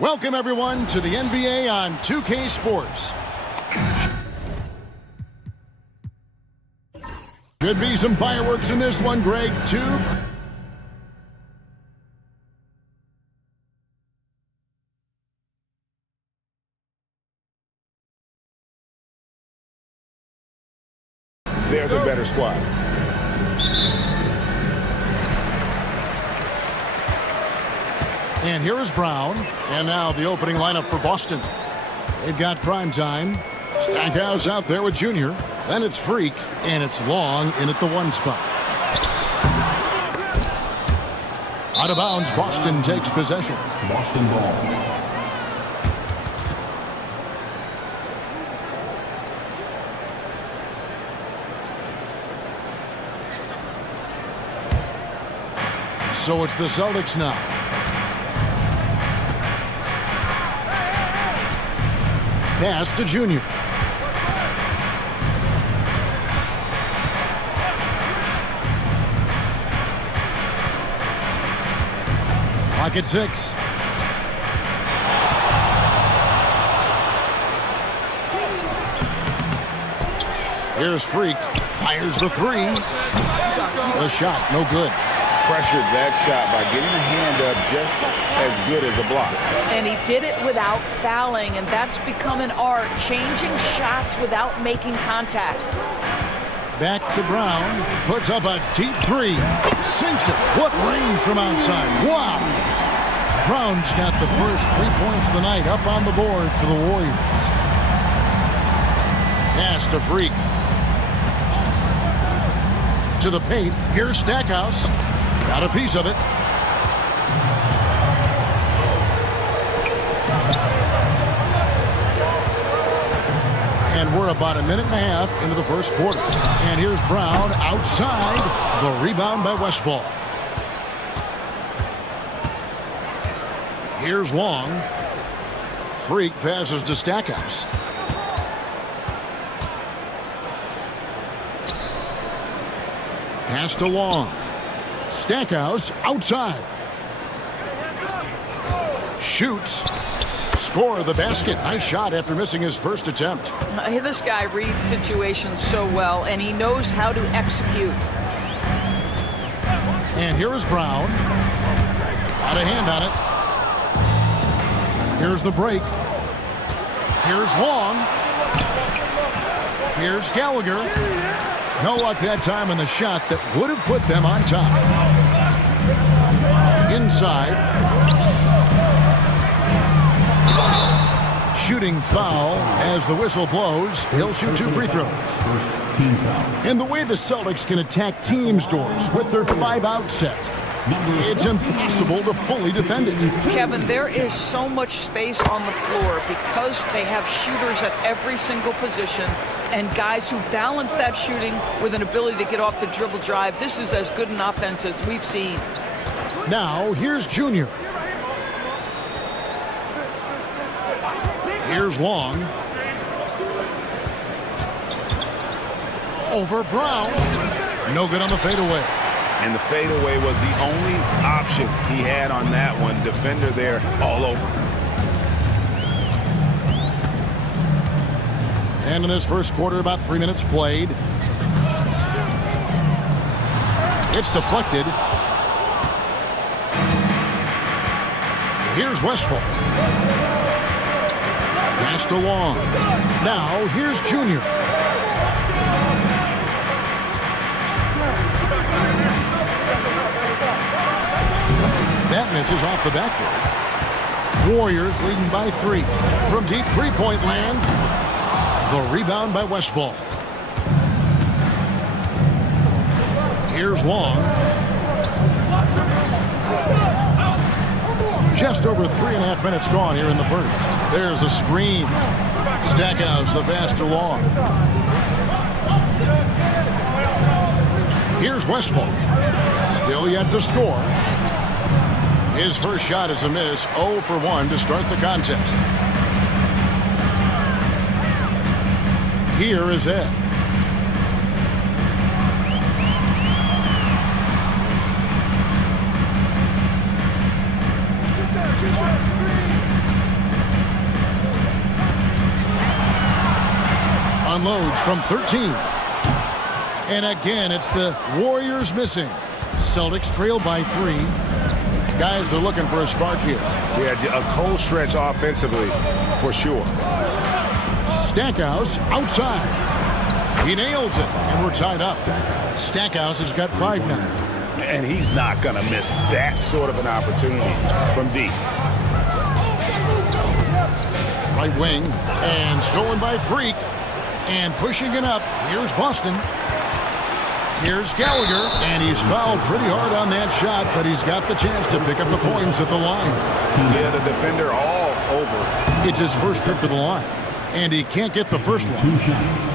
Welcome, everyone, to the NBA on 2K Sports. Could be some fireworks in this one, Greg, too. They're the better squad. And here is Brown. And now the opening lineup for Boston. They've got prime time. Stackhouse out there with Junior. Then it's Freak, and it's Long in at the 1 spot. Out of bounds, Boston takes possession. Boston ball. So it's the Celtics now. Pass to Junior. Clock at 6. Here's Freak. Fires the 3. The shot, no good. Pressured that shot by getting a hand up just as good as a block. And he did it without fouling, and that's become an art, changing shots without making contact. Back to Brown. Puts up a deep 3. Sinks it. What range from outside. Wow. Brown's got the first 3 points of the night up on the board for the Warriors. Pass to Freak. To the paint. Here's Stackhouse. Got a piece of it. And we're about a minute and a half into the first quarter. And here's Brown outside. The rebound by Westfall. Here's Long. Freak passes to Stackhouse. Pass to Long. Stackhouse outside. Shoots. Score the basket. Nice shot after missing his first attempt. This guy reads situations so well, and he knows how to execute. And here is Brown. Got a hand on it. Here's the break. Here's Long. Here's Gallagher. No luck that time in the shot that would have put them on top. Inside. Shooting foul as the whistle blows. He'll shoot 2 free throws. Team foul. And the way the Celtics can attack teams' doors with their 5-out set, it's impossible to fully defend it. Kevin, there is so much space on the floor because they have shooters at every single position and guys who balance that shooting with an ability to get off the dribble drive. This is as good an offense as we've seen. Now, here's Junior. Here's Long. Over Brown. No good on the fadeaway. And the fadeaway was the only option he had on that one. Defender there all over. And in this first quarter, about 3 minutes played. It's deflected. Here's Westfall. Pass to Long. Now, here's Junior. That misses off the backboard. Warriors leading by 3. From deep three-point land, the rebound by Westfall. Here's Long. Just over 3.5 minutes gone here in the first. There's a screen. Stackhouse, the pass to Long. Here's Westfall. Still yet to score. His first shot is a miss. 0 for 1 to start the contest. Here is Ed. shoots from 13. And again, it's the Warriors missing. Celtics trail by 3. Guys are looking for a spark here. Yeah, a cold stretch offensively, for sure. Stackhouse outside. He nails it, and we're tied up. Stackhouse has got 5 now. And he's not going to miss that sort of an opportunity from deep. Right wing, and stolen by Freak. And pushing it up, here's Boston. Here's Gallagher, and he's fouled pretty hard on that shot, but he's got the chance to pick up the points at the line. Yeah, the defender all over. It's his first trip to the line, and he can't get the first one. 2 shots.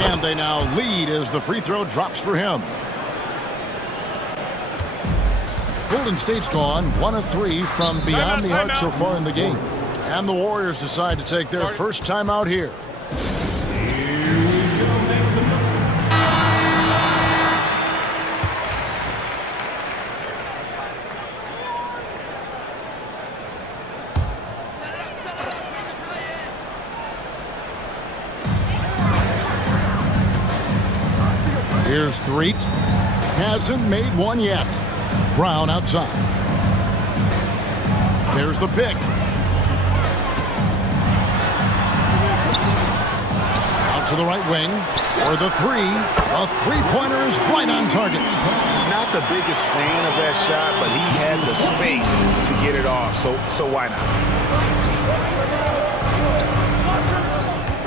And they now lead as the free throw drops for him. Golden State's gone 1 of 3 from beyond the arc so far in the game. And the Warriors decide to take their first time out here. Here's Threet. Hasn't made one yet. Brown outside. There's the pick. Out to the right wing. For the 3. A three-pointer is right on target. Not the biggest fan of that shot, but he had the space to get it off, so why not?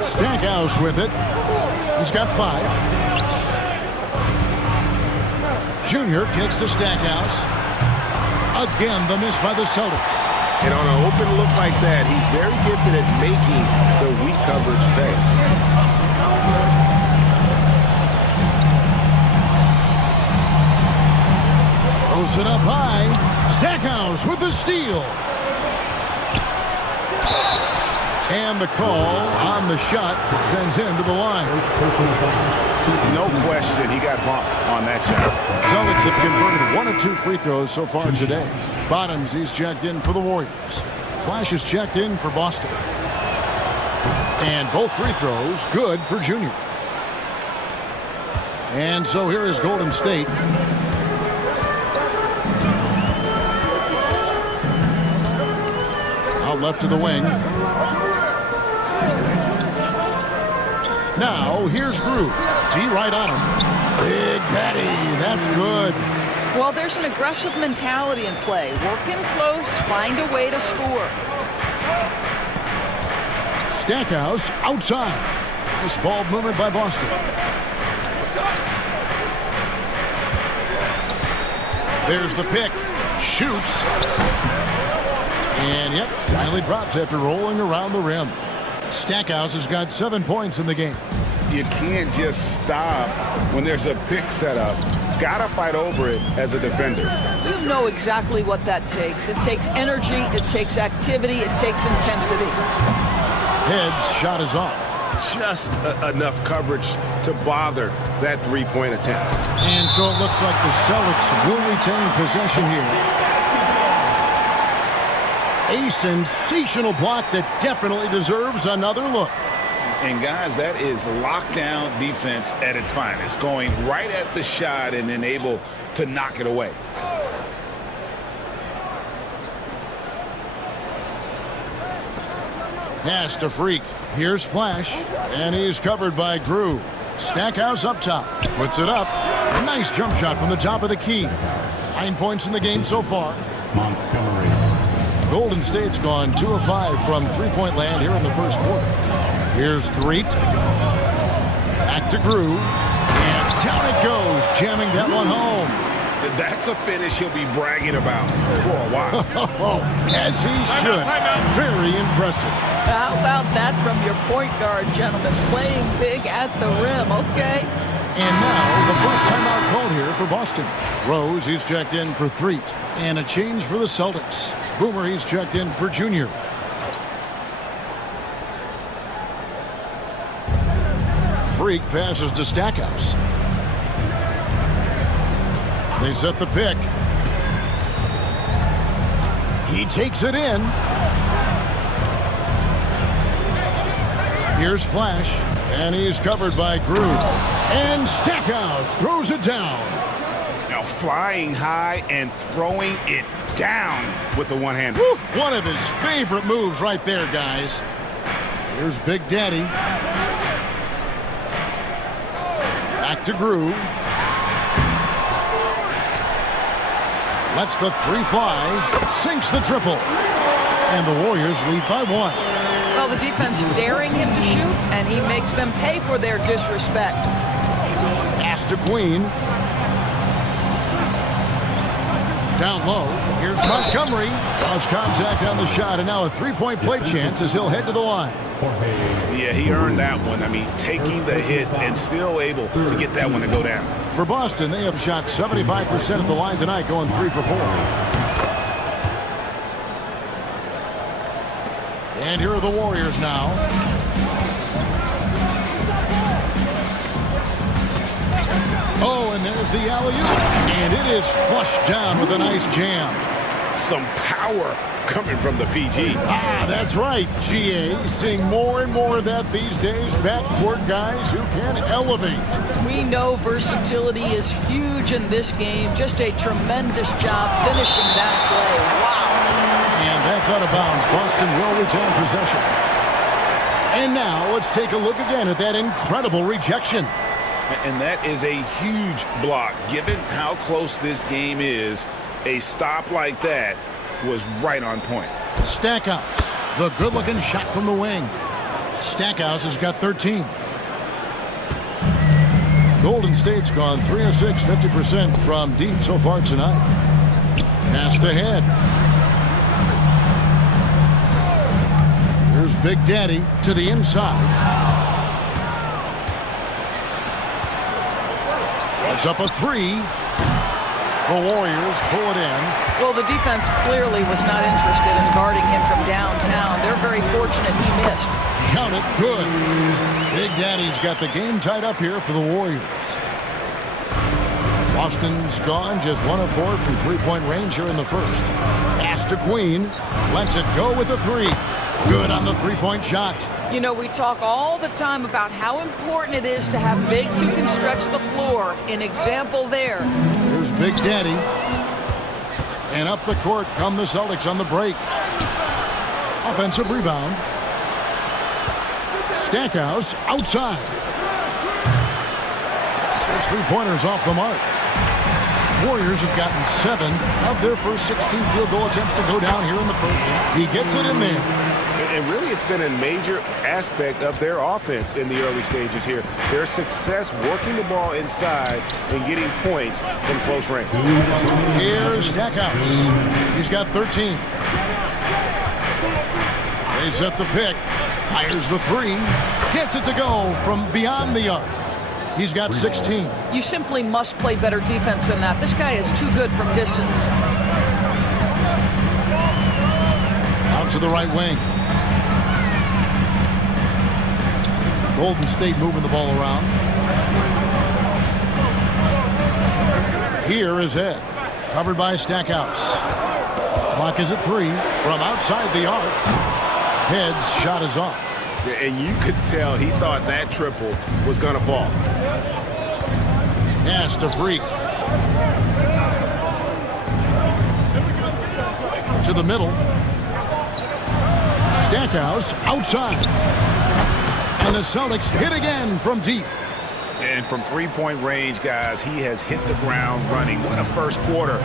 Stackhouse with it. He's got 5. Junior kicks to Stackhouse. Again, the miss by the Celtics. And on an open look like that, he's very gifted at making the weak coverage pay. Throws it up high. Stackhouse with the steal. And the call on the shot that sends him to the line. No question, he got bumped on that shot. Celtics have converted 1 of 2 free throws so far today. Bottoms, he's checked in for the Warriors. Flash is checked in for Boston. And both free throws good for Junior. And so here is Golden State. Out left to the wing. Now, here's Drew. D right on him. Big Patty, that's good. Well, there's an aggressive mentality in play. Work in close, find a way to score. Stackhouse outside. Nice ball movement by Boston. There's the pick. Shoots. And, yep, finally drops after rolling around the rim. Stackhouse has got 7 points in the game. You can't just stop when there's a pick set up. Gotta fight over it as a defender. You know exactly what that takes. It takes energy, it takes activity, it takes intensity. Heads shot is off. Just enough coverage to bother that three-point attempt. And so it looks like the Celtics will retain possession here. A sensational block that definitely deserves another look. And guys, that is lockdown defense at its finest, going right at the shot and then able to knock it away. Pass to Freak. Here's Flash, and he's covered by Grew. Stackhouse up top, puts it up. Nice jump shot from the top of the key. 9 points in the game so far. Montgomery. Golden State's gone 2 of 5 from three-point land here in the first quarter. Here's Threet. Back to Grew. And down it goes, jamming that one home. That's a finish he'll be bragging about for a while. As he should. Very impressive. How about that from your point guard, gentlemen? Playing big at the rim, okay? And now, the first timeout called here for Boston. Rose, he's checked in for Threet. And a change for the Celtics. Boomer, he's checked in for Junior. Freak passes to Stackhouse. They set the pick. He takes it in. Here's Flash, and he's covered by Groove. And Stackhouse throws it down. Now flying high and throwing it down with the one hand. One of his favorite moves right there, guys. Here's Big Daddy. Back to Groove. Lets the three fly. Sinks the triple. And the Warriors lead by 1. Well, the defense daring him to shoot, and he makes them pay for their disrespect. Pass to Queen. Down low. Here's Montgomery. Lost contact on the shot, and now a three-point play chance as he'll head to the line. Yeah, he earned that one. I mean, taking the hit and still able to get that one to go down. For Boston, they have shot 75% at the line tonight, going 3 for 4. And here are the Warriors now. Oh, and there's the alley-oop. And it is flushed down with a nice jam. Some power coming from the PG. That's right, GA. Seeing more and more of that these days. Backcourt guys who can elevate. We know versatility is huge in this game. Just a tremendous job finishing that play. Wow. And that's out of bounds. Boston will retain possession. And now let's take a look again at that incredible rejection. And that is a huge block. Given how close this game is, a stop like that was right on point. Stackhouse, the good-looking shot from the wing. Stackhouse has got 13. Golden State's gone 3 of 6, 50% from deep so far tonight. Passed ahead. Here's Big Daddy to the inside. That's up a 3. The Warriors pull it in. Well, the defense clearly was not interested in guarding him from downtown. They're very fortunate he missed. Count it. Good. Big Daddy's got the game tied up here for the Warriors. Boston's gone just 1 of 4 from three-point range here in the first. Pass to Queen. Lets it go with a 3. Good on the three-point shot. You know, we talk all the time about how important it is to have bigs who can stretch the floor. An example there. Here's Big Daddy. And up the court come the Celtics on the break. Offensive rebound. Stackhouse outside. 6 three-pointers off the mark. Warriors have gotten 7 of their first 16 field goal attempts to go down here in the first. He gets it in there. And really, it's been a major aspect of their offense in the early stages here. Their success working the ball inside and getting points from close range. Here's Stackhouse. He's got 13. They set the pick. Fires the 3. Gets it to go from beyond the arc. He's got 16. You simply must play better defense than that. This guy is too good from distance. Out to the right wing. Golden State moving the ball around. Here is Ed. Covered by Stackhouse. Clock is at 3. From outside the arc. Head's shot is off. And you could tell he thought that triple was going to fall. Pass to Freak. To the middle. Stackhouse outside. And the Celtics hit again from deep. And from three-point range, guys, he has hit the ground running. What a first quarter.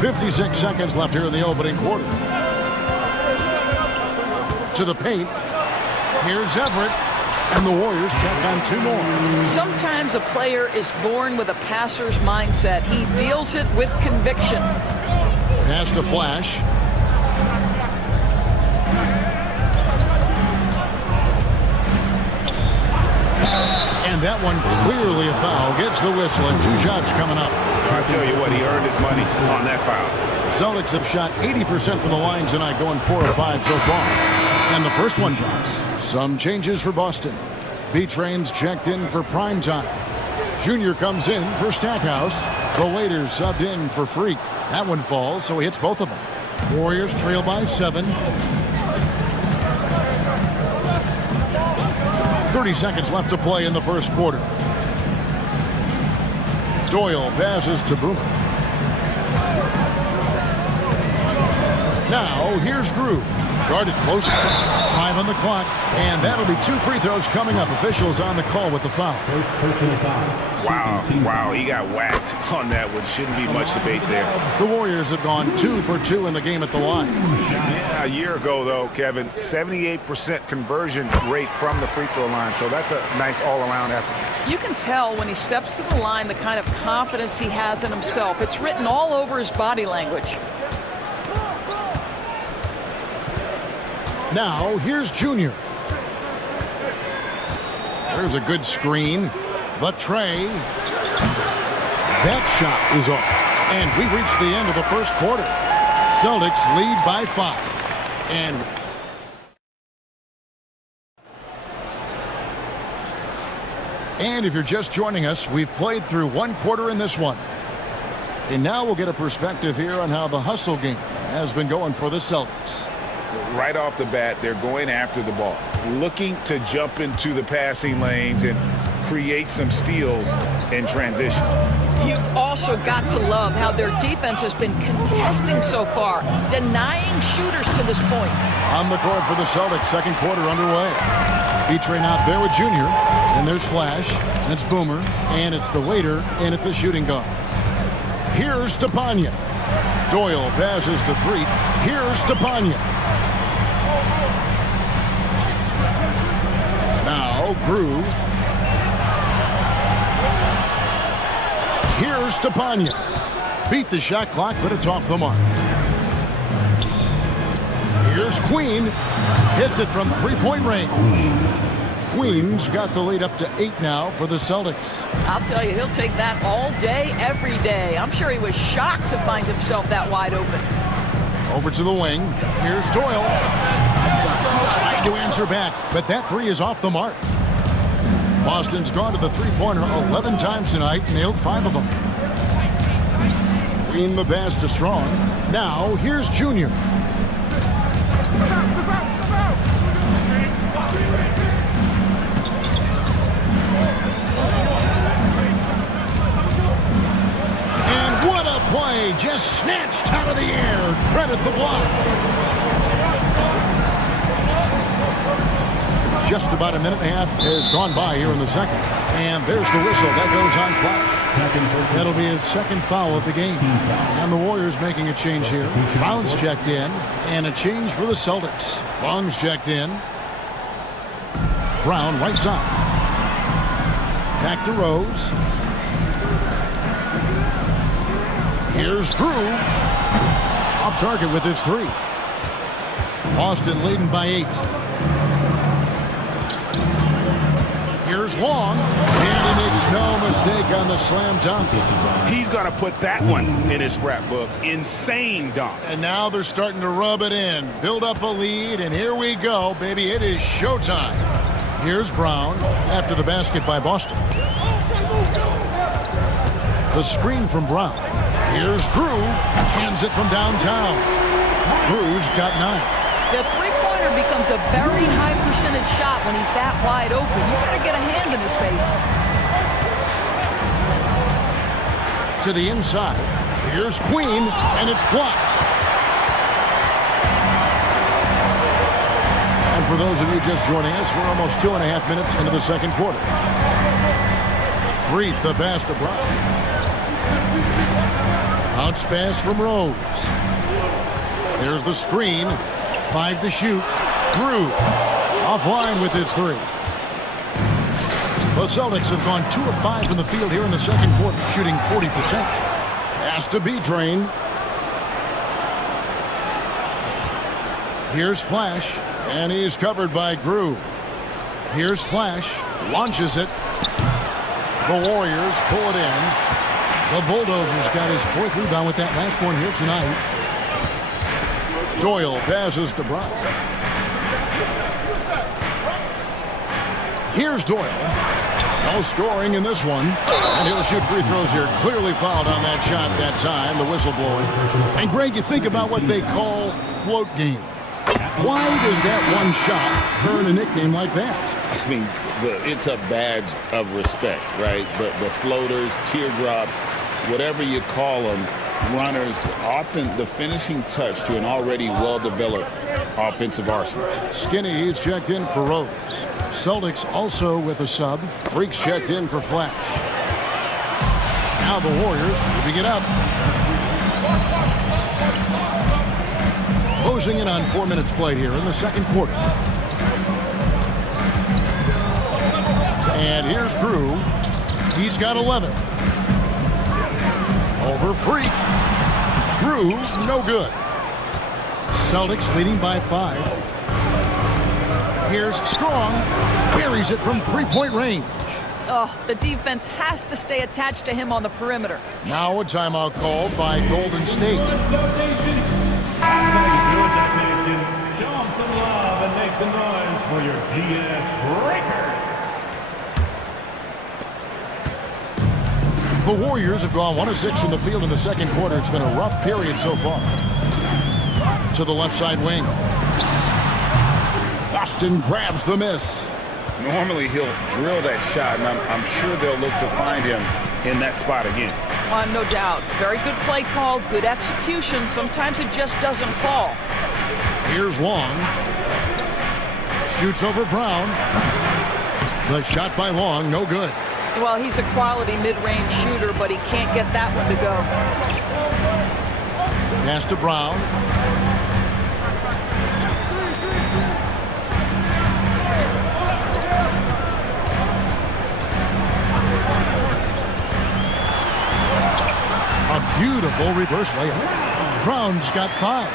56 seconds left here in the opening quarter. To the paint. Here's Everett. And the Warriors check on 2 more. Sometimes a player is born with a passer's mindset. He deals it with conviction. Pass to Flash. And that one clearly a foul. Gets the whistle and 2 shots coming up. I tell you what, he earned his money on that foul. Celtics have shot 80% from the line tonight, going 4 of 5 so far. And the first one drops. Some changes for Boston. B-Train's checked in for prime time. Junior comes in for Stackhouse. The waiters subbed in for Freak. That one falls, so he hits both of them. Warriors trail by 7. 30 seconds left to play in the first quarter. Doyle passes to Boomer. Now, here's Groove. Guarded close. 5 on the clock. And that'll be 2 free throws coming up. Officials on the call with the foul. First personal foul. Wow, he got whacked on that one. Shouldn't be much debate there. The Warriors have gone 2 for 2 in the game at the line. Yeah, a year ago, though, Kevin, 78% conversion rate from the free throw line. So that's a nice all-around effort. You can tell when he steps to the line the kind of confidence he has in himself. It's written all over his body language. Now, here's Junior. There's a good screen. The tray. That shot is off. And we've reached the end of the first quarter. Celtics lead by 5. And if you're just joining us, we've played through 1 quarter in this one. And now we'll get a perspective here on how the hustle game has been going for the Celtics. Right off the bat, they're going after the ball, looking to jump into the passing lanes and create some steals in transition. You've also got to love how their defense has been contesting so far, denying shooters to this point. On the court for the Celtics, second quarter underway. Beatrice out there with Junior, and there's Flash, and it's Boomer, and it's the waiter in at the shooting guard. Here's Stepanya. Doyle passes to 3. Here's Stepanya. Now, Groove. Here's Stepanya. Beat the shot clock, but it's off the mark. Here's Queen. Hits it from 3-point range. Queen's got the lead up to 8 now for the Celtics. I'll tell you, he'll take that all day, every day. I'm sure he was shocked to find himself that wide open. Over to the wing. Here's Doyle. Trying to answer back, but that 3 is off the mark. Boston's gone to the three-pointer 11 times tonight, nailed 5 of them. Green the pass to Strong. Now, here's Junior. And what a play, just snatched out of the air. Credit the block. Just about a minute and a half has gone by here in the second. And there's the whistle. That goes on Flash. That'll be his second foul of the game. And the Warriors making a change here. Brown's checked in. And a change for the Celtics. Long's checked in. Brown right side. Back to Rose. Here's Drew. Off target with his 3. Boston leading by 8. Here's Long, and he makes no mistake on the slam dunk. He's going to put that one in his scrapbook. Insane dunk. And now they're starting to rub it in, build up a lead, and here we go, baby. It is showtime. Here's Brown after the basket by Boston. The screen from Brown. Here's Drew, hands it from downtown. Drew's got 9. The three-pointer becomes a very high percentage shot when he's that wide open. You got to get a hand in his face. To the inside. Here's Queen, and it's blocked. And for those of you just joining us, we're almost 2.5 minutes into the second quarter. Freed the pass to Brown. Bounce pass from Rose. There's the screen. 5 to shoot. Drew offline with his 3. The Celtics have gone 2 of 5 from the field here in the second quarter, shooting 40%. Has to be trained. Here's Flash, and he's covered by Drew. Here's Flash, launches it. The Warriors pull it in. The Bulldozers got his 4th rebound with that last one here tonight. Doyle passes to Brown. Here's Doyle. No scoring in this one. And he'll shoot free throws here. Clearly fouled on that shot that time, the whistle blowing. And Greg, you think about what they call float game. Why does that one shot earn a nickname like that? I mean, it's a badge of respect, right? The floaters, teardrops, whatever you call them, runners, often the finishing touch to an already well-developed offensive arsenal. Skinny is checked in for Rose. Celtics also with a sub. Freaks checked in for Flash. Now the Warriors moving it up. Closing in on 4 minutes played here in the second quarter. And here's Drew. He's got 11. Over Freak. Drew, no good. Celtics leading by 5. Here's Strong. Buries it from three-point range. Oh, the defense has to stay attached to him on the perimeter. Now a timeout called by Golden State. Show them some love and make some noise for your DS Breaker. The Warriors have gone 1 of 6 from the field in the second quarter. It's been a rough period so far. To the left side wing. Boston grabs the miss. Normally he'll drill that shot, and I'm sure they'll look to find him in that spot again. No doubt. Very good play call, good execution. Sometimes it just doesn't fall. Here's Long. Shoots over Brown. The shot by Long, no good. Well, he's a quality mid-range shooter, but he can't get that one to go. Pass to Brown. A beautiful reverse layup. Brown's got 5.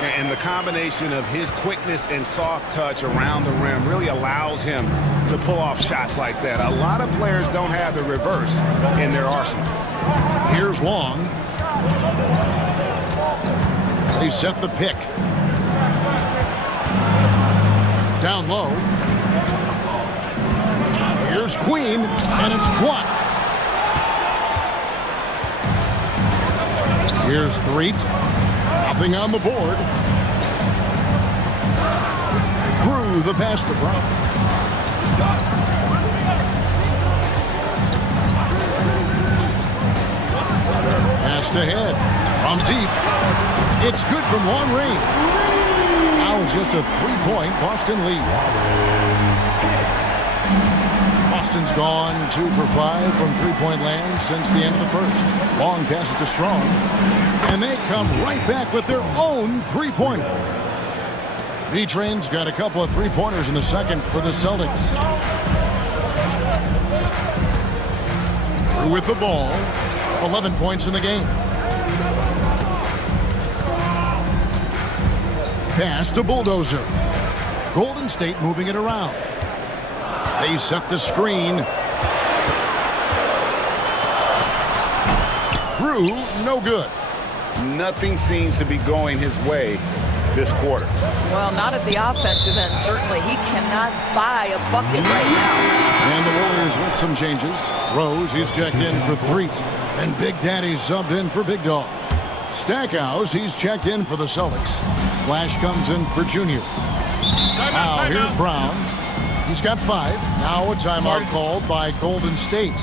And the combination of his quickness and soft touch around the rim really allows him to pull off shots like that. A lot of players don't have the reverse in their arsenal. Here's Long. They set the pick. Down low. Here's Queen, and it's blocked. Here's Threet. Nothing on the board. Crew the pass to Brown. Passed ahead from deep. It's good from long range. Now it's just a 3-point Boston lead. Boston's gone 2 for 5 from three-point land since the end of the first. Long passes to Strong. And they come right back with their own three-pointer. B-Train's got a couple of three-pointers in the second for the Celtics. Through with the ball. 11 points in the game. Pass to Bulldozer. Golden State moving it around. They set the screen. Crew, no good. Nothing seems to be going his way this quarter. Well, not at the offensive end, certainly. He cannot buy a bucket right now. And the Warriors with some changes. Rose, he's checked in for Threet. And Big Daddy subbed in for Big Dog. Stackhouse, he's checked in for the Celtics. Flash comes in for Junior. Now here's Brown. He's got 5. Now a timeout called by Golden State.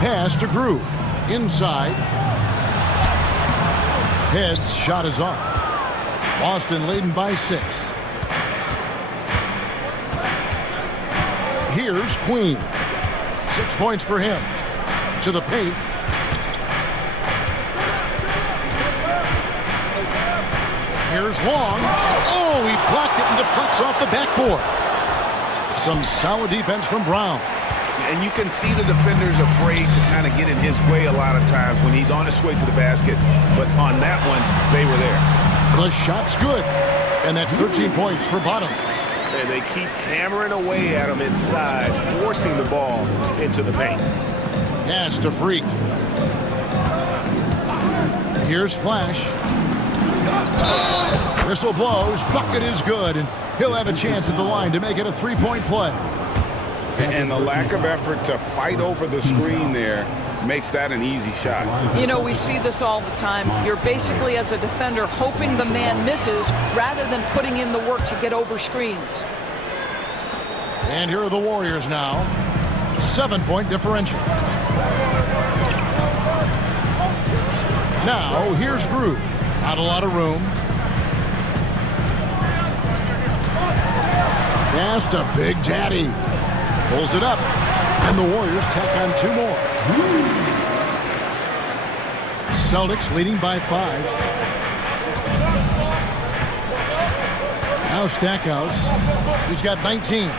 Pass to Drew. Inside. Heads shot is off. Boston leading by 6. Here's Queen. 6 points for him. To the paint. Here's Long. Oh, he blocked it and deflects off the backboard. Some solid defense from Brown. And you can see the defenders afraid to kind of get in his way a lot of times when he's on his way to the basket. But on that one, they were there. The shot's good. And that's 13 points for Bottoms. And they keep hammering away at him inside, forcing the ball into the paint. Pass to Freak. Here's Flash. Whistle blows. Bucket is good, and he'll have a chance at the line to make it a three-point play. And the lack of effort to fight over the screen there makes that an easy shot. You know, we see this all the time. You're basically, as a defender, hoping the man misses rather than putting in the work to get over screens. And here are the Warriors now. 7-point differential. Now, here's Groove. Not a lot of room. Pass to Big Daddy. Pulls it up. And the Warriors tack on 2 more. Celtics leading by 5. Now Stackhouse. He's got 19.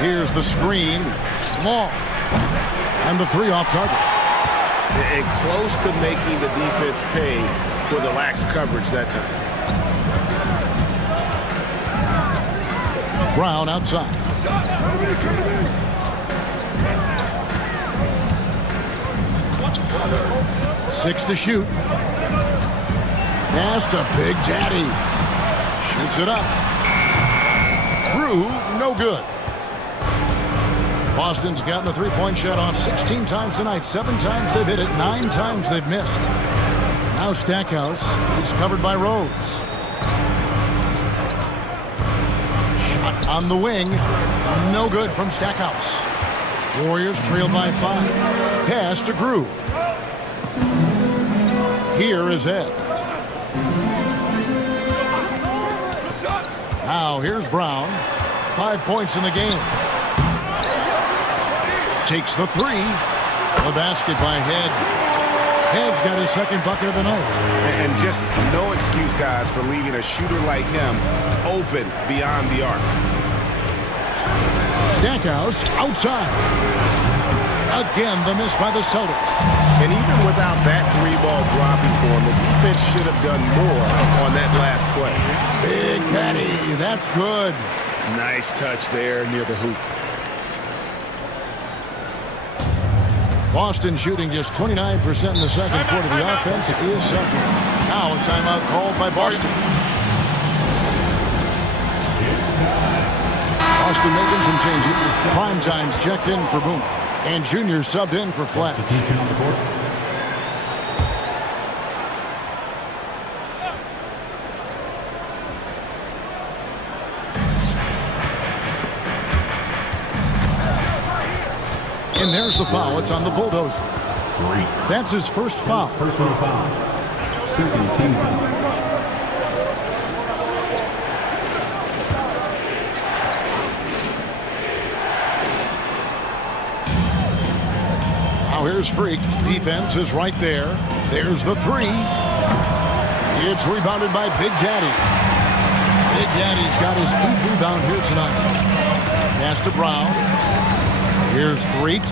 Here's the screen. Long. And the 3 off target. And close to making the defense pay for the lax coverage that time. Brown outside. Six to shoot. Pass to Big Daddy. Shoots it up. Through, no good. Boston's gotten the three-point shot off 16 times tonight. 7 times they've hit it. 9 times they've missed. Now Stackhouse. He's covered by Rhodes. Shot on the wing. No good from Stackhouse. Warriors trail by 5. Pass to Groove. Here is Ed. Now here's Brown. 5 points in the game. Takes the 3. The basket by Head. Head's got his second bucket of the night. And just no excuse, guys, for leaving a shooter like him open beyond the arc. Stackhouse outside. Again, the miss by the Celtics. And even without that 3-ball dropping for him, the defense should have done more on that last play. Big Daddy, that's good. Nice touch there near the hoop. Boston shooting just 29% in the second quarter. The offense is suffering. Now a timeout called by Boston. Boston making some changes. Prime time's checked in for Boom. And Junior subbed in for Flash. And there's the foul. It's on the Bulldozer. That's his first foul. Personal foul. Second team foul. Now here's Freak. Defense is right there. There's the 3. It's rebounded by Big Daddy. Big Daddy's got his 8th rebound here tonight. Pass to Brown. Here's Threet.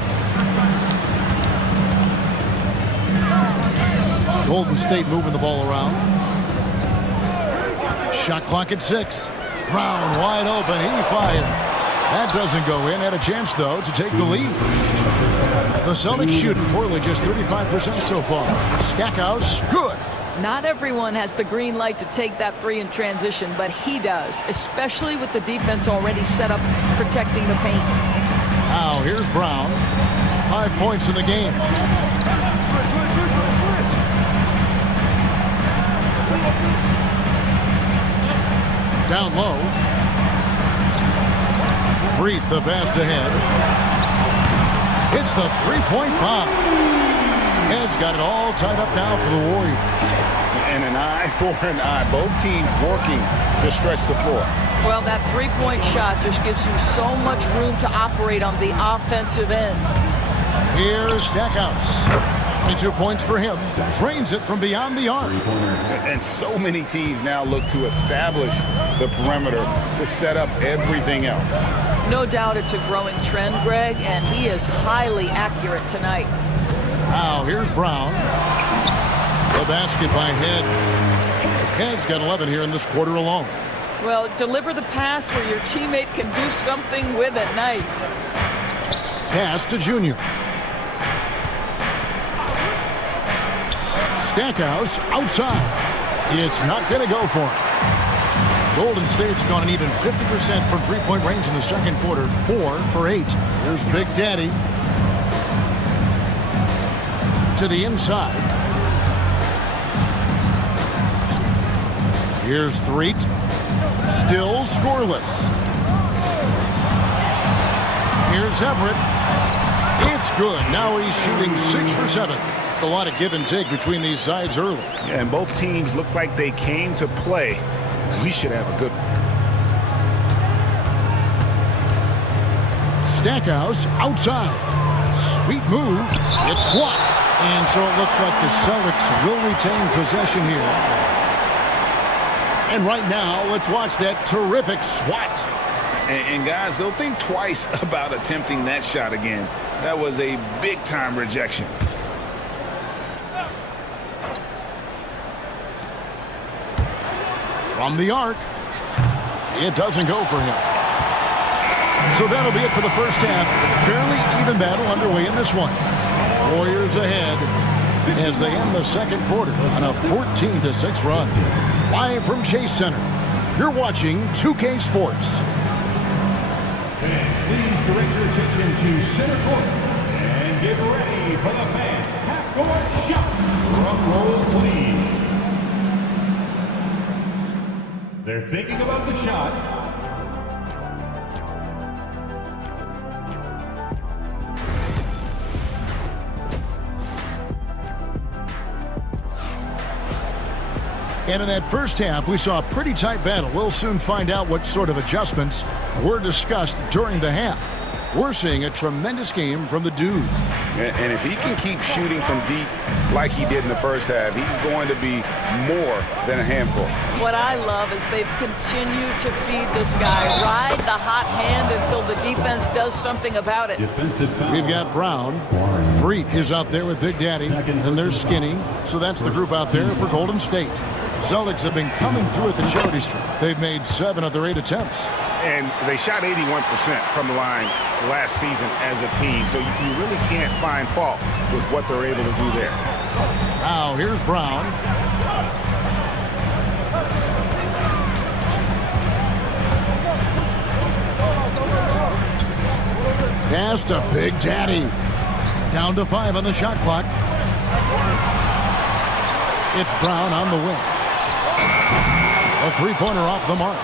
Golden State moving the ball around. Shot clock at 6. Brown wide open. He fires. That doesn't go in. Had a chance, though, to take the lead. The Celtics shooting poorly, just 35% so far. Stackhouse, good. Not everyone has the green light to take that 3 in transition, but he does, especially with the defense already set up protecting the paint. Now here's Brown. 5 points in the game. Down low. Threet the pass ahead. It's the three-point bomb. Head's got it all tied up now for the Warriors. And an eye for an eye. Both teams working to stretch the floor. Well, that 3-point shot just gives you so much room to operate on the offensive end. Here's Stackhouse. 22 points for him. Drains it from beyond the arc. And so many teams now look to establish the perimeter to set up everything else. No doubt it's a growing trend, Greg, and he is highly accurate tonight. Now here's Brown. The basket by Head. Head's got 11 here in this quarter alone. Well, deliver the pass where your teammate can do something with it. Nice. Pass to Junior. Stackhouse outside. It's not going to go for it. Golden State's gone an even 50% from three-point range in the second quarter. 4 for 8. Here's Big Daddy. To the inside. Here's Threet. Still scoreless. Here's Everett. It's good. Now he's shooting 6 for 7. A lot of give and take between these sides early. Yeah, and both teams look like they came to play. We should have a good one. Stackhouse outside. Sweet move. It's blocked. And so it looks like the Celtics will retain possession here. And right now, let's watch that terrific swat. And guys, they'll think twice about attempting that shot again. That was a big-time rejection. From the arc. It doesn't go for him. So that'll be it for the first half. Fairly even battle underway in this one. Warriors ahead as they end the second quarter on a 14-6 run. Live from Chase Center, you're watching 2K Sports. And please direct your attention to center court and get ready for the fan half-court shot. Drum roll, please. They're thinking about the shot. And in that first half, we saw a pretty tight battle. We'll soon find out what sort of adjustments were discussed during the half. We're seeing a tremendous game from the dude. And if he can keep shooting from deep like he did in the first half, he's going to be more than a handful. What I love is they've continued to feed this guy, ride the hot hand until the defense does something about it. Defensive foul. We've got Brown. Threet is out there with Big Daddy. And there's Skinny. So that's the group out there for Golden State. Celtics have been coming through at the charity stripe. They've made 7 of their 8 attempts. And they shot 81% from the line last season as a team. So you really can't find fault with what they're able to do there. Now here's Brown. Pass to Big Daddy. Down to 5 on the shot clock. It's Brown on the wing. A three-pointer off the mark.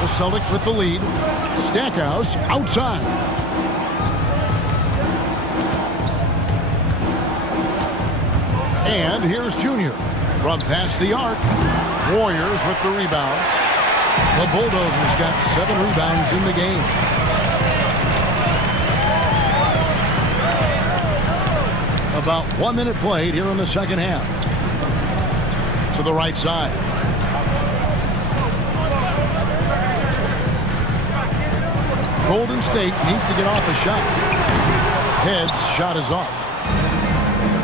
The Celtics with the lead. Stackhouse outside. And here's Junior from past the arc. Warriors with the rebound. The Bulldozers got 7 rebounds in the game. About 1 minute played here in the second half. To the right side. Golden State needs to get off a shot. Heads shot is off.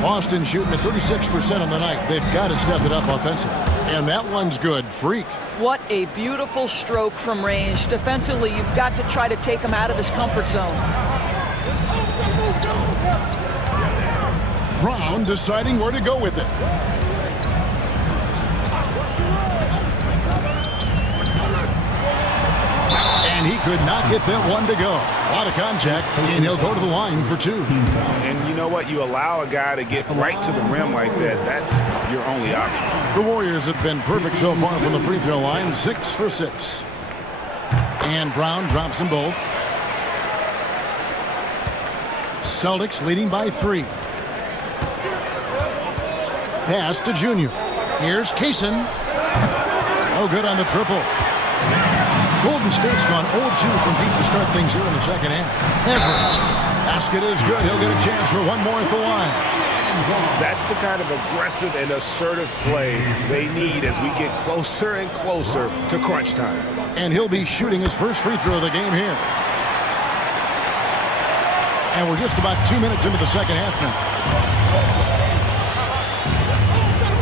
Boston shooting at 36% on the night. They've got to step it up offensively. And that one's good. Freak. What a beautiful stroke from range. Defensively, you've got to try to take him out of his comfort zone. Brown deciding where to go with it. And he could not get that one to go. A lot of contact, and he'll go to the line for 2. And you know what? You allow a guy to get right to the rim like that. That's your only option. The Warriors have been perfect so far from the free throw line. 6 for 6. And Brown drops them both. Celtics leading by 3. Pass to Junior. Here's Kaysen. Oh, good on the triple. Golden State's gone 0-2 from deep to start things here in the second half. Everett. Basket is good. He'll get a chance for one more at the line. That's the kind of aggressive and assertive play they need as we get closer and closer to crunch time. And he'll be shooting his first free throw of the game here. And we're just about 2 minutes into the second half now.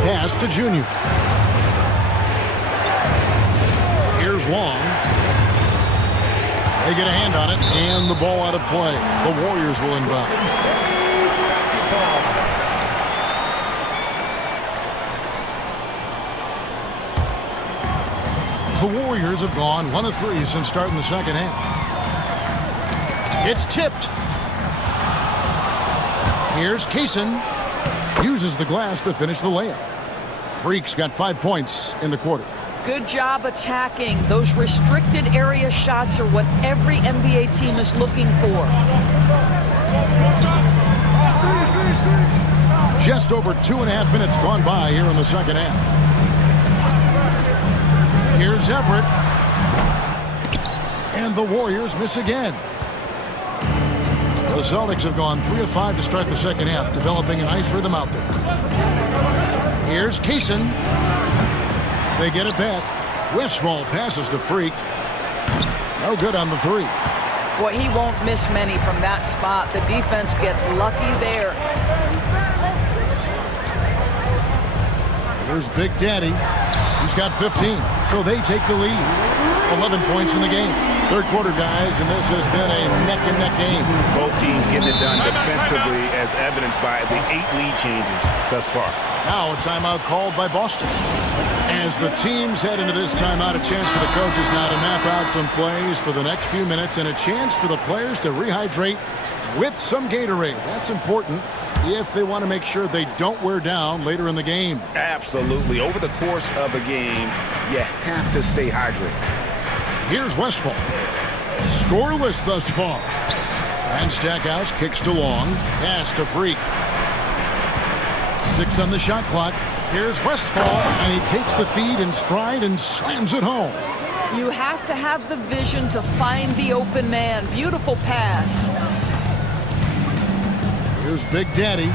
Pass to Junior. Here's Long. They get a hand on it, and the ball out of play. The Warriors will inbound. The Warriors have gone 1 of 3 since starting the second half. It's tipped. Here's Kaysen. Uses the glass to finish the layup. Freak's got 5 points in the quarter. Good job attacking. Those restricted area shots are what every NBA team is looking for. Just over 2.5 minutes gone by here in the second half. Here's Everett. And the Warriors miss again. The Celtics have gone 3 of 5 to start the second half, developing a nice rhythm out there. Here's Kaysen. They get it back. Westphal passes to Freak. No good on the 3. Boy, he won't miss many from that spot. The defense gets lucky there. Here's Big Daddy. He's got 15, so they take the lead. 11 points in the game. Third quarter, guys, and this has been a neck-and-neck game. Both teams getting it done defensively, as evidenced by the 8 lead changes thus far. Now a timeout called by Boston. As the teams head into this timeout, a chance for the coaches now to map out some plays for the next few minutes and a chance for the players to rehydrate with some Gatorade. That's important if they want to make sure they don't wear down later in the game. Absolutely. Over the course of a game, you have to stay hydrated. Here's Westphal. Scoreless thus far. And Stackhouse kicks to Long. Pass to Freak. 6 on the shot clock. Here's Westphal, and he takes the feed in stride and slams it home. You have to have the vision to find the open man. Beautiful pass. Here's Big Daddy.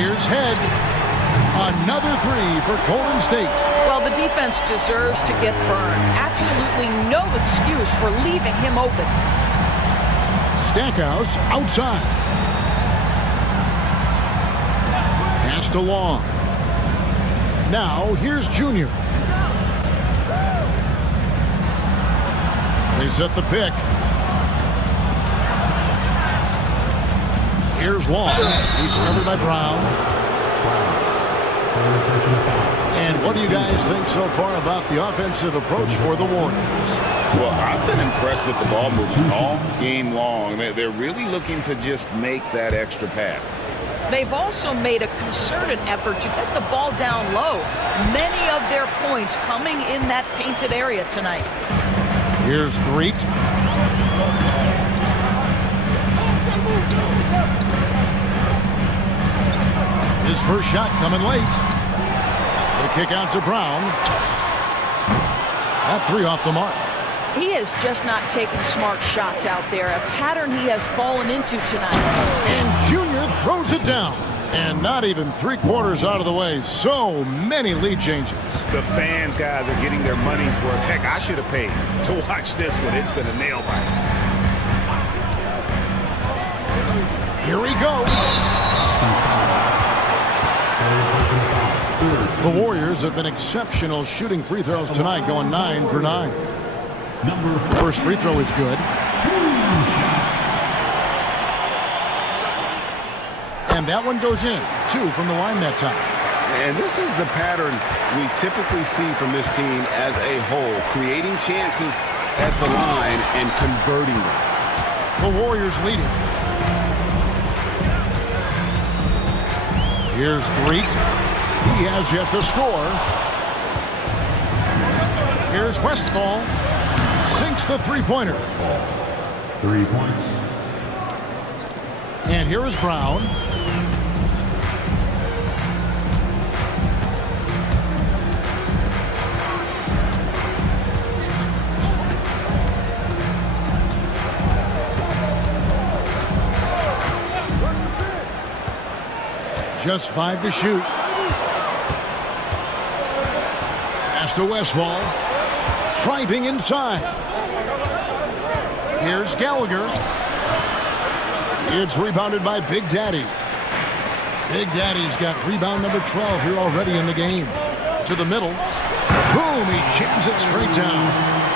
Here's Head. Another 3 for Golden State. Well, the defense deserves to get burned. Absolutely no excuse for leaving him open. Stackhouse outside. Pass to Long. Now here's Junior. They set the pick. Here's Long. He's covered by Brown. And what do you guys think so far about the offensive approach for the Warriors? Well, I've been impressed with the ball movement all game long. They're really looking to just make that extra pass. They've also made a concerted effort to get the ball down low. Many of their points coming in that painted area tonight. Here's Threet. His first shot coming late. They kick out to Brown. That 3 off the mark. He is just not taking smart shots out there, a pattern he has fallen into tonight. And Junior throws it down. And not even 3/4 out of the way. So many lead changes. The fans, guys, are getting their money's worth. Heck, I should have paid to watch this one. It's been a nail biter. Here we go. The Warriors have been exceptional shooting free throws tonight, going 9 for 9. The first free throw is good. And that one goes in. 2 from the line that time. And this is the pattern we typically see from this team as a whole, creating chances at the line and converting them. The Warriors leading. Here's Threet. He has yet to score. Here's Westphal. Sinks the three-pointer. 3 points. And here is Brown. Just 5 to shoot. Pass to Westphal. Driving inside. Here's Gallagher. It's rebounded by Big Daddy. Big Daddy's got rebound number 12 here already in the game. to the middle. Boom, he jams it straight down.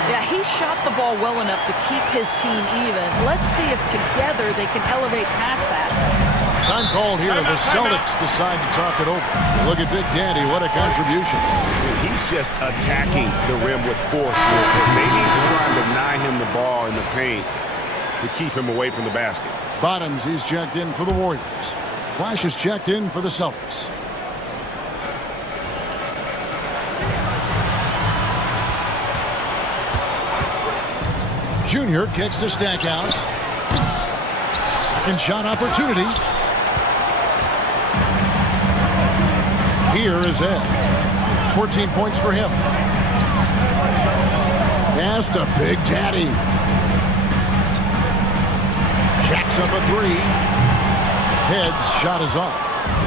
Yeah, he shot the ball well enough to keep his team even. Let's see if together they can elevate past that. Time called here. The Celtics decide to talk it over. Look at Big Daddy. What a contribution. He's just attacking the rim with force. They need to try and deny him the ball in the paint to keep him away from the basket. Bottoms, he's checked in for the Warriors. Flash is checked in for the Celtics. Junior kicks to Stackhouse. Second shot opportunity. Here is Ed. 14 points for him. Pass to Big Daddy. Jacks up a three. Head's shot is off.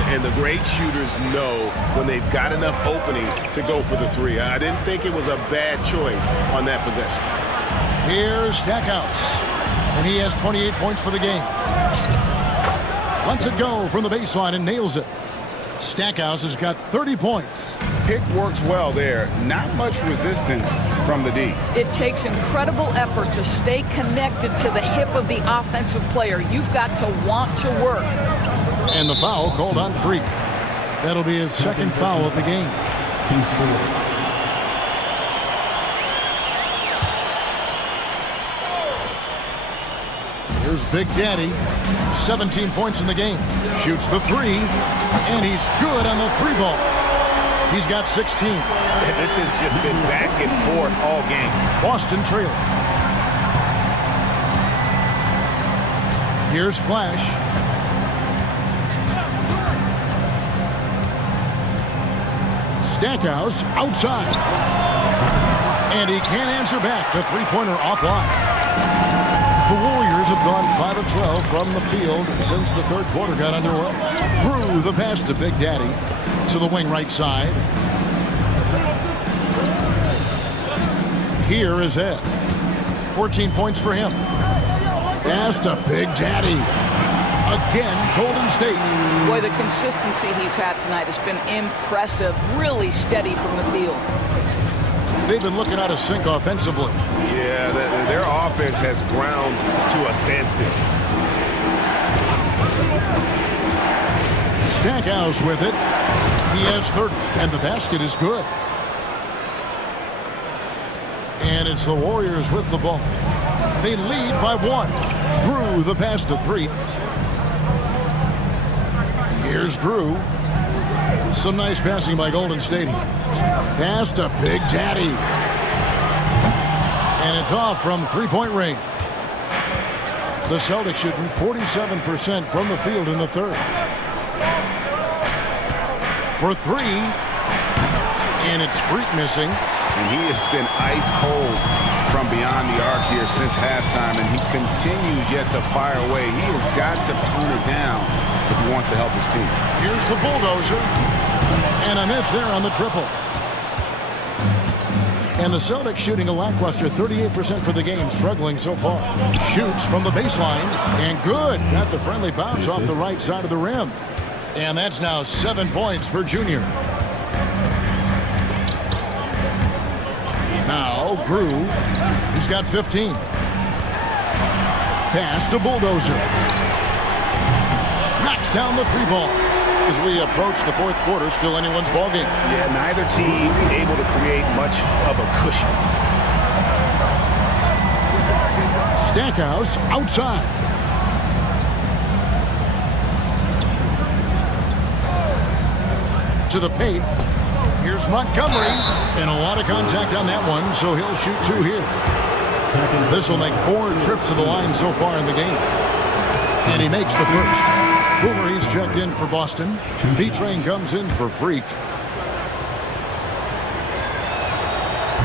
And the great shooters know when they've got enough opening to go for the three. I didn't think it was a bad choice on that possession. Here's Stackhouse. And he has 28 points for the game. Lets it go from the baseline and nails it. Stackhouse has got 30 points. Pick works well there. Not much resistance from the D. It takes incredible effort to stay connected to the hip of the offensive player. You've got to want to work. And the foul called on Freak. That'll be his second foul of the game. Here's Big Daddy. 17 points in the game. Shoots the three. And he's good on the three ball. He's got 16. And this has just been back and forth all game. Boston trailing. Here's Flash. Stackhouse outside. And he can't answer back. The three-pointer offline. The Warriors have gone 5 of 12 from the field since the third quarter got underway. Drew the pass to Big Daddy to the wing right side. Here is Ed. 14 points for him. Pass to Big Daddy. Again, Golden State. Boy, the consistency he's had tonight has been impressive. Really steady from the field. They've been looking out of sync offensively. Yeah, their offense has ground to a standstill. Stackhouse with it. He has 30, and the basket is good. And it's the Warriors with the ball. They lead by one. Drew the pass to three. Here's Drew. Some nice passing by Golden State. Pass to Big Daddy. And it's off from three-point range. The Celtics shooting 47% from the field in the third. For three. And it's Freak missing. And he has been ice cold from beyond the arc here since halftime, and he continues yet to fire away. He has got to tone it down if he wants to help his team. Here's the bulldozer. And a miss there on the triple. And the Celtics shooting a lackluster 38% for the game, struggling so far. Shoots from the baseline, and good. Got the friendly bounce off the right side of the rim. And that's now 7 points for Junior. Now, Drew, he's got 15. Pass to Bulldozer. Knocks down the three ball. As we approach the fourth quarter, still anyone's ballgame. Yeah, neither team able to create much of a cushion. Stackhouse outside. To the paint. Here's Montgomery. And a lot of contact on that one, so he'll shoot two here. This will make 4 trips to the line so far in the game. And he makes the first. Boomer, he's checked in for Boston. B-Train comes in for Freak.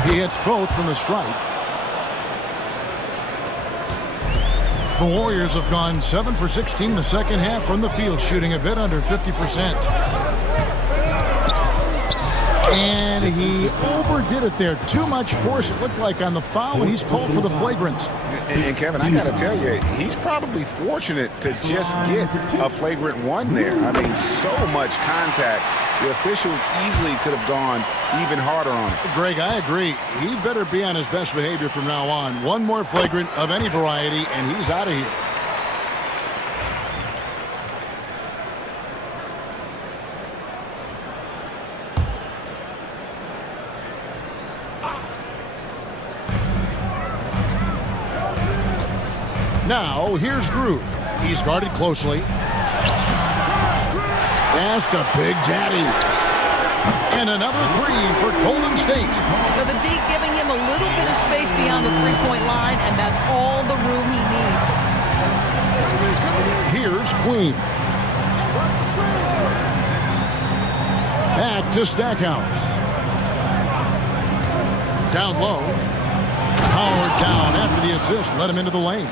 He hits both from the stripe. The Warriors have gone 7 for 16 the second half from the field, shooting a bit under 50%. And he overdid it there. Too much force, it looked like, on the foul, and he's called for the flagrant. And Kevin, I got to tell you, he's probably fortunate to just get a flagrant one there. I mean, so much contact. The officials easily could have gone even harder on it. Greg, I agree. He better be on his best behavior from now on. One more flagrant of any variety, and he's out of here. Now, here's Drew. He's guarded closely. Pass to Big Daddy. And another three for Golden State. Now the D giving him a little bit of space beyond the three-point line, and that's all the room he needs. Here's Queen. Back to Stackhouse. Down low. Howard down after the assist. Let him into the lane.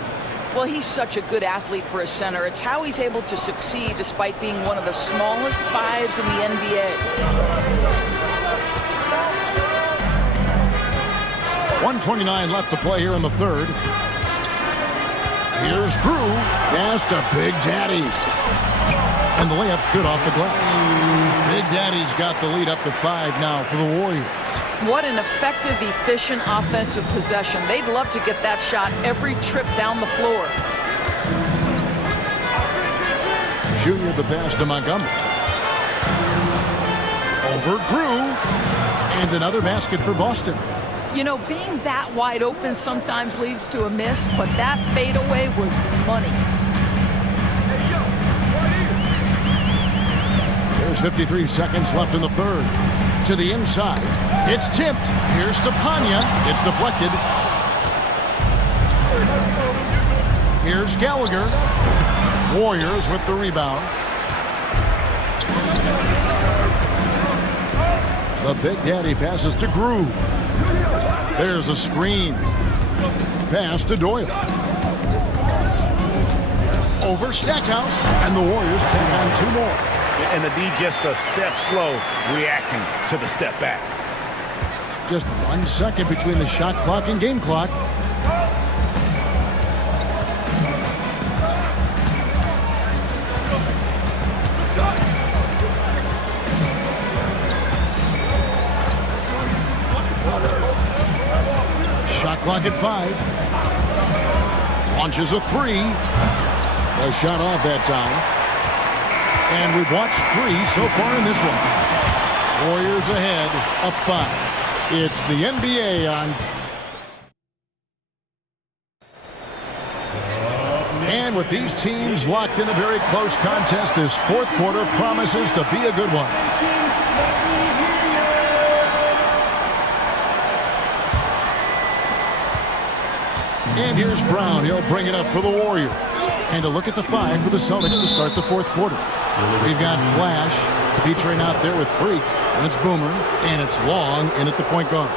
Well, he's such a good athlete for a center. It's how he's able to succeed despite being one of the smallest fives in the NBA. 1:29 left to play here in the third. Here's Drew. Pass to Big Daddy. And the layup's good off the glass. Big Daddy's got the lead up to 5 now for the Warriors. What an effective, efficient offensive possession. They'd love to get that shot every trip down the floor. Junior the pass to Montgomery. Over Drew. And another basket for Boston. You know, being that wide open sometimes leads to a miss, but that fadeaway was money. There's 53 seconds left in the third. To the inside. It's tipped. Here's to Panya. It's deflected. Here's Gallagher. Warriors with the rebound. The Big Daddy passes to Grew. There's a screen. Pass to Doyle. Over Stackhouse. And the Warriors take on 2 more. And the D just a step slow, reacting to the step back. Just 1 second between the shot clock and game clock. Shot clock at 5. Launches a 3. A shot off that time. And we've watched 3 so far in this one. Warriors ahead, up 5. It's the NBA on. And with these teams locked in a very close contest, this fourth quarter promises to be a good one. And here's Brown. He'll bring it up for the Warriors. And a look at the 5 for the Celtics to start the fourth quarter. We've got Flash featuring out there with Freak, and it's Boomer, and it's Long in at the point guard.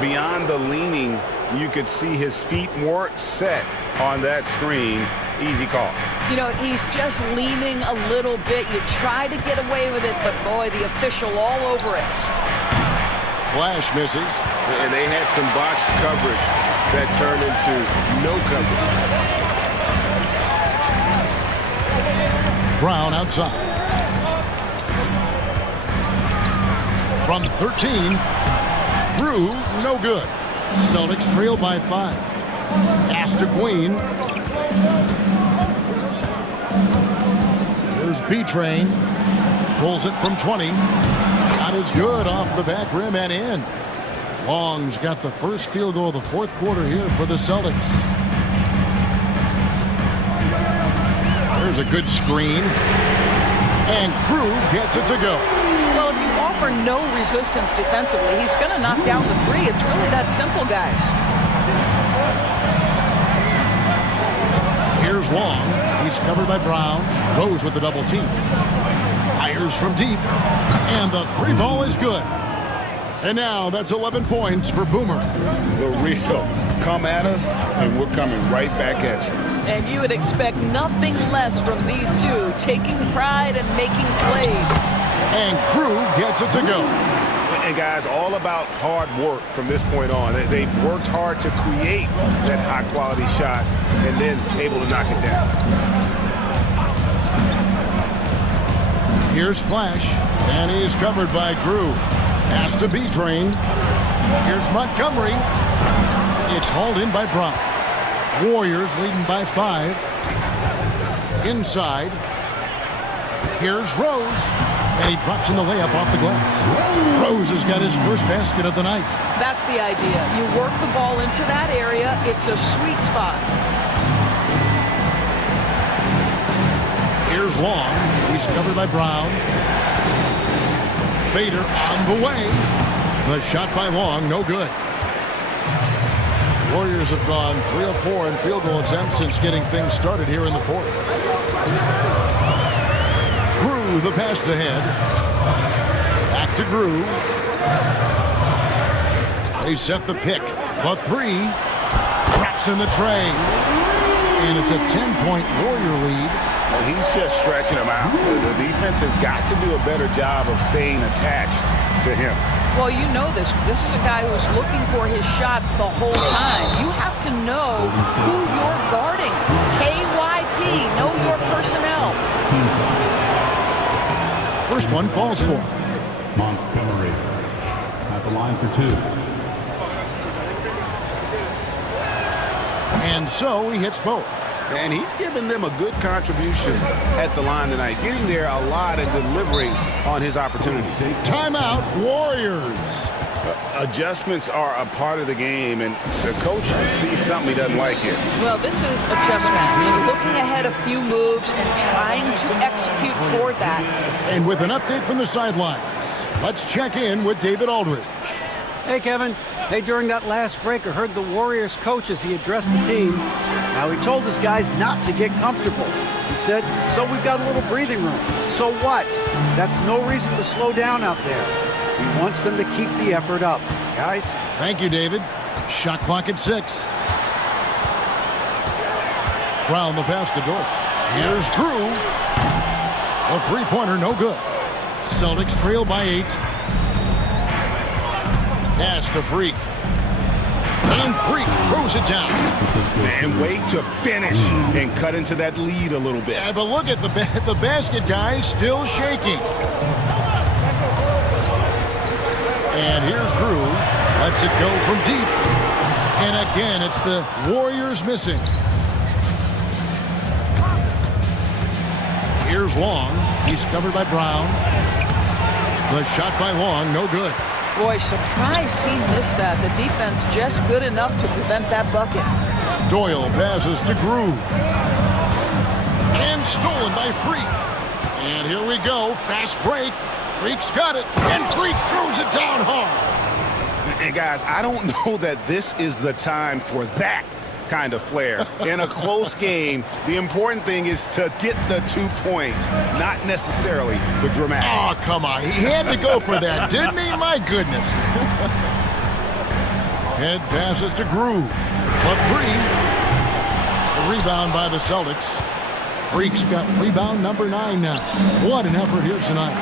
Beyond the leaning, you could see his feet more set on that screen. Easy call. You know, he's just leaning a little bit. You try to get away with it, but boy, the official all over it. Flash misses. And they had some botched coverage that turned into no coverage. Brown outside. From 13, Drew, no good. Celtics trail by 5. Pass to Queen. Here's B-Train. Pulls it from 20. Shot is good off the back rim and in. Long's got the first field goal of the fourth quarter here for the Celtics. There's a good screen. And Crew gets it to go. Well, if you offer no resistance defensively, he's going to knock down the 3. It's really that simple, guys. Here's Long. He's covered by Brown. Rose with the double team. Fires from deep. And the 3 ball is good. And now that's 11 points for Boomer. The real come at us, and we're coming right back at you. And you would expect nothing less from these two, taking pride and making plays. And Crew gets it to go. And guys, all about hard work from this point on. They've worked hard to create that high-quality shot and then able to knock it down. Here's Flash, and he's covered by Grew. Has to be trained. Here's Montgomery. It's hauled in by Brown. Warriors leading by 5. Inside. Here's Rose. And he drops in the layup off the glass. Rose has got his first basket of the night. That's the idea. You work the ball into that area. It's a sweet spot. Here's Long. He's covered by Brown. Fader on the way. The shot by Long, no good. Warriors have gone 3 of 4 in field goal attempts since getting things started here in the fourth. Grew the pass ahead. Back to Grew. They set the pick. The 3. Drops in the tray. And it's a 10-point Warrior lead. Well, he's just stretching them out. The defense has got to do a better job of staying attached to him. Well, you know this. This is a guy who's looking for his shot the whole time. You have to know who you're guarding. KYP, know your personnel. First one falls for him. Montgomery at the line for 2. And so he hits both. And he's given them a good contribution at the line tonight, getting there a lot and delivering on his opportunities. Timeout, Warriors. Adjustments are a part of the game, and the coach sees something he doesn't like here. Well, this is a chess match. Looking ahead a few moves and trying to execute toward that. And with an update from the sidelines, let's check in with David Aldridge. Hey, Kevin. Hey, during that last break, I heard the Warriors coach as he addressed the team. Now, he told his guys not to get comfortable. He said, so we've got a little breathing room. So what? That's no reason to slow down out there. He wants them to keep the effort up. Guys? Thank you, David. Shot clock at 6. Brown the pass to Dort. Here's Grew. A three-pointer, no good. Celtics trail by 8. Pass to Freak. And Freak throws it down. And wait to finish and cut into that lead a little bit. Yeah, but look at the basket, guys, still shaking. And here's Grew. Lets it go from deep. And again, it's the Warriors missing. Here's Long. He's covered by Brown. The shot by Long, no good. Boy, surprised he missed that. The defense just good enough to prevent that bucket. Doyle passes to Grew. And stolen by Freak. And here we go. Fast break. Freak's got it. And Freak throws it down hard. And guys, I don't know that this is the time for that kind of flair. In a close game, the important thing is to get the 2 points, not necessarily the dramatics. Oh, come on. He had to go for that, didn't he? My goodness. Head passes to Grew. But 3. The rebound by the Celtics. Freak's got rebound number 9 now. What an effort here tonight.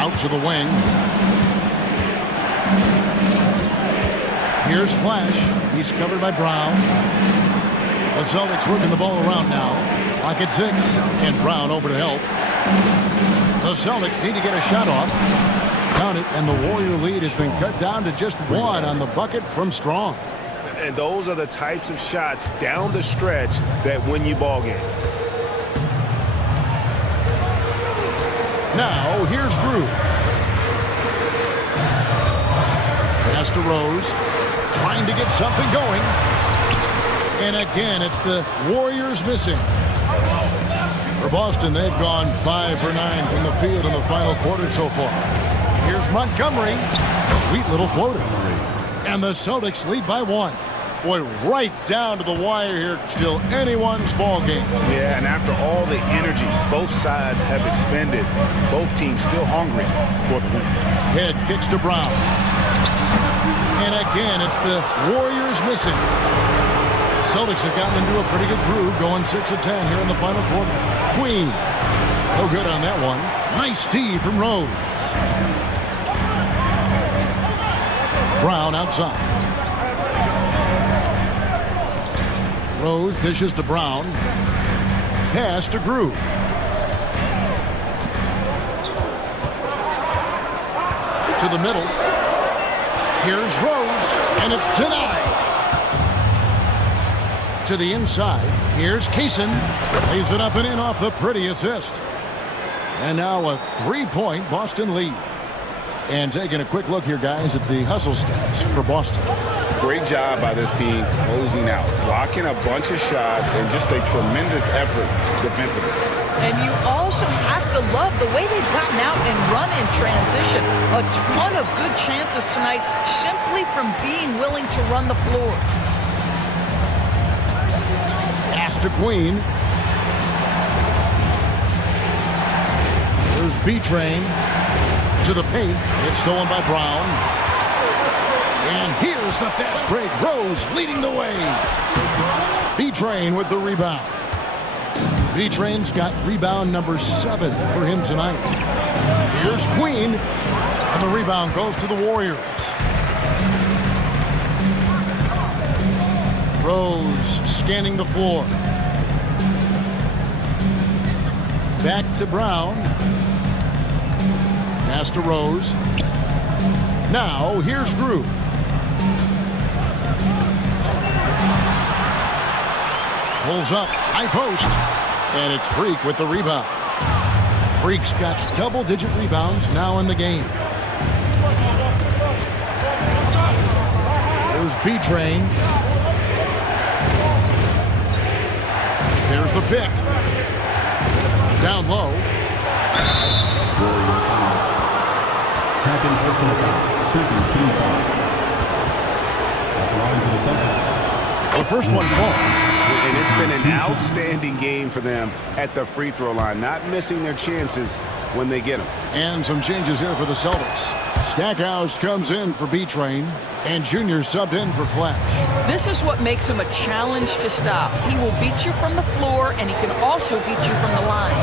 Out to the wing. Here's Flash. He's covered by Brown. The Celtics working the ball around now. Clock at 6. And Brown over to help. The Celtics need to get a shot off. Count it, and the Warrior lead has been cut down to just 1 on the bucket from Strong. And those are the types of shots down the stretch that win you ball games. Now, here's Grew. Pass to Rose. Trying to get something going. And again, it's the Warriors missing. For Boston, they've gone 5 for 9 from the field in the final quarter so far. Here's Montgomery. Sweet little floater. And the Celtics lead by 1. Boy, right down to the wire here. Still anyone's ball game. Yeah, and after all the energy both sides have expended, both teams still hungry for the win. Head kicks to Brown. And again, it's the Warriors missing. Celtics have gotten into a pretty good groove, going 6 of 10 here in the final quarter. Queen. No good on that one. Nice D from Rose. Brown outside. Rose dishes to Brown. Pass to Groove. To the middle. Here's Rose, and it's denied. To the inside. Here's Kaysen. Lays it up and in off the pretty assist. And now a 3-point Boston lead. And taking a quick look here, guys, at the hustle stats for Boston. Great job by this team closing out, blocking a bunch of shots, and just a tremendous effort defensively. And you also have to love the way they've gotten out and run in transition. A ton of good chances tonight simply from being willing to run the floor. Pass to Queen. There's B-Train to the paint. It's stolen by Brown. And here's the fast break. Rose leading the way. B-Train with the rebound. B-Train's got rebound number 7 for him tonight. Here's Queen. And the rebound goes to the Warriors. Rose scanning the floor. Back to Brown. Pass to Rose. Now here's Groove. Pulls up, high post, and it's Freak with the rebound. Freak's got double-digit rebounds now in the game. There's B-Train. There's the pick. Down low. Second personal foul. Second team foul. At the line to the center. The first one falls. And it's been an outstanding game for them at the free throw line, not missing their chances when they get them. And some changes here for the Celtics. Stackhouse comes in for B-Train, and Junior subbed in for Flash. This is what makes him a challenge to stop. He will beat you from the floor, and he can also beat you from the line.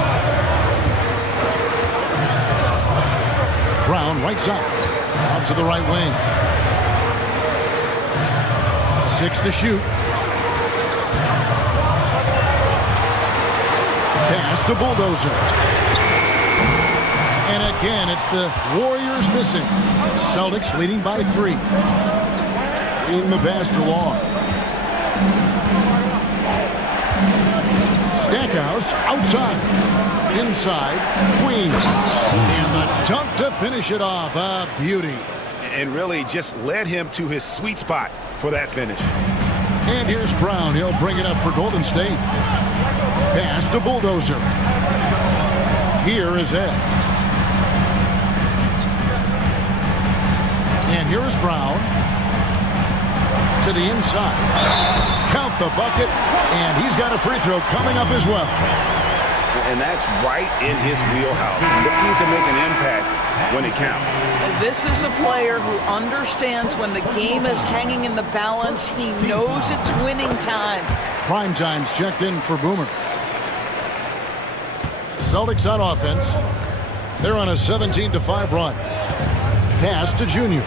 Brown right side. Out to the right wing. 6 to shoot. Pass to Bulldozer. And again, it's the Warriors missing. Celtics leading by 3. In the pass to Long. Stackhouse outside. Inside. Queen. And the dunk to finish it off. A beauty. And really just led him to his sweet spot for that finish. And here's Brown. He'll bring it up for Golden State. Pass to Bulldozer. Here is Ed. And here is Brown. To the inside. Count the bucket. And he's got a free throw coming up as well. And that's right in his wheelhouse. Looking to make an impact when it counts. This is a player who understands when the game is hanging in the balance. He knows it's winning time. Prime time's checked in for Boomer. Celtics on offense. They're on a 17-5 run. Pass to Junior.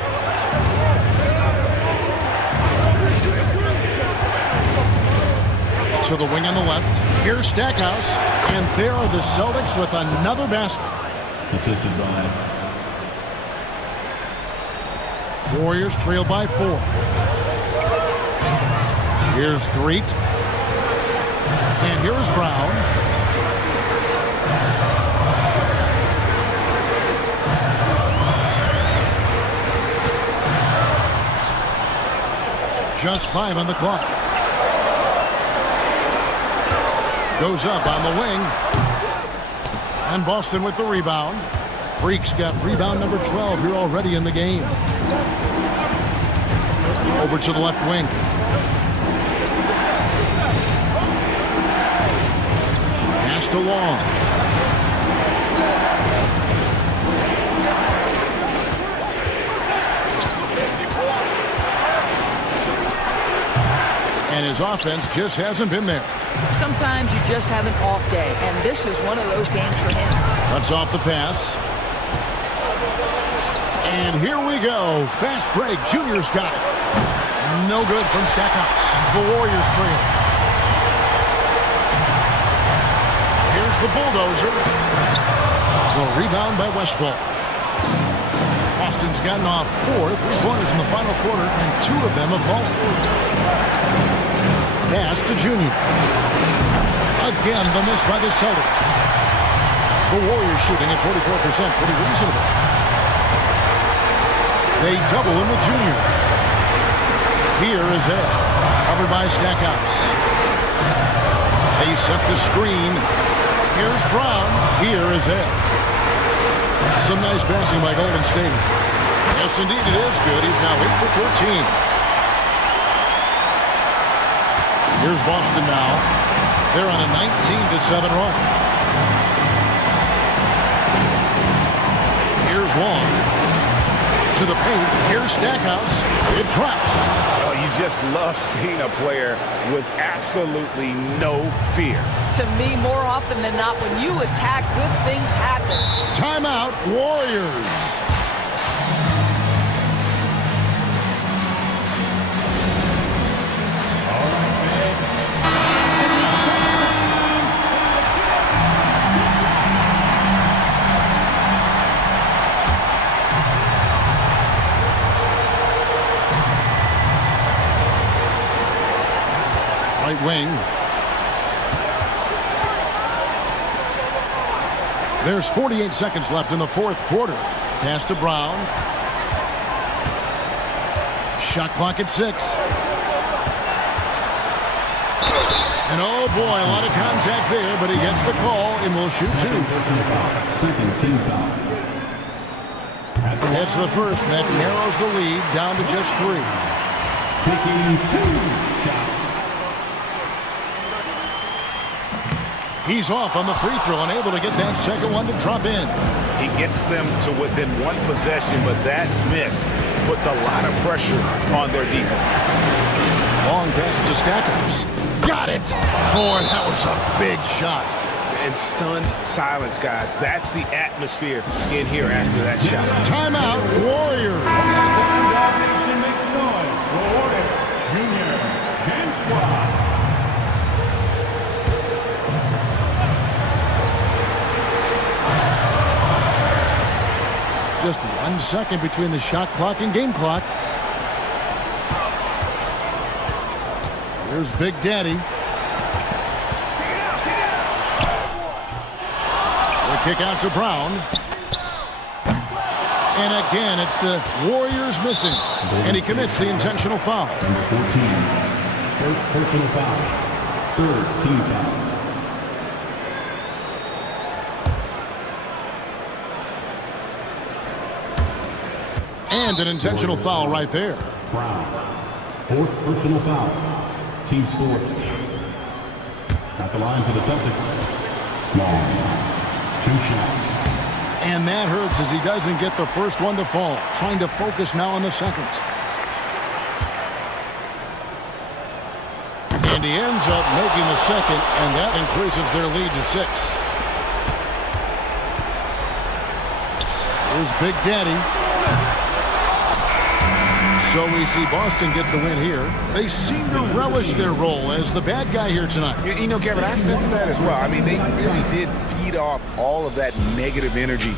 To the wing on the left. Here's Stackhouse. And there are the Celtics with another basket. Assisted by Warriors trail by 4. Here's Threet. And here's Brown. Just 5 on the clock. Goes up on the wing. And Boston with the rebound. Freak's got rebound number 12 here already in the game. Over to the left wing. Pass to Long. And his offense just hasn't been there. Sometimes you just have an off day, and this is one of those games for him. Cuts off the pass. And here we go. Fast break. Junior's got it. No good from Stackhouse. The Warriors trail. Here's the bulldozer. The rebound by Westfall. Boston's gotten off 4 3-pointers in the final quarter, and 2 of them have fallen. Pass to Junior. Again, the miss by the Celtics. The Warriors shooting at 44%, pretty reasonable. They double him with Junior. Here is Ed, covered by Stackhouse. They set the screen. Here's Brown. Here is Ed. Some nice passing by Golden State. Yes, indeed, it is good. He's now 8 for 14. Here's Boston now. They're on a 19-7 run. Here's Long. To the paint. Here's Stackhouse. It drops. Oh, you just love seeing a player with absolutely no fear. To me, more often than not, when you attack, good things happen. Timeout, Warriors. Right wing. There's 48 seconds left in the fourth quarter. Pass to Brown. Shot clock at 6. And oh boy, a lot of contact there, but he gets the call and will shoot 2. Second team foul. That's the first, and that narrows the lead down to just 3. Taking 2 shots. He's off on the free throw, unable to get that second one to drop in. He gets them to within 1 possession, but that miss puts a lot of pressure on their defense. Long pass to Stackhouse. Got it! Boy, that was a big shot. And stunned silence, guys. That's the atmosphere in here after that shot. Timeout, Warriors. Domination makes noise. Rewarded. Junior. And squad. Just 1 second between the shot clock and game clock. Here's Big Daddy. The kick out to Brown. And again, it's the Warriors missing. And he commits the intentional foul. Number 14. First personal foul. Third team foul. And an intentional foul right there. Brown. Fourth personal foul. Team scores. At the line for the Celtics. Long. 2 shots. And that hurts as he doesn't get the first one to fall. Trying to focus now on the second. And he ends up making the second, and that increases their lead to 6. Here's Big Daddy. So we see Boston get the win here. They seem to relish their role as the bad guy here tonight. You know, Kevin, I sense that as well. I mean, they really did feed off all of that negative energy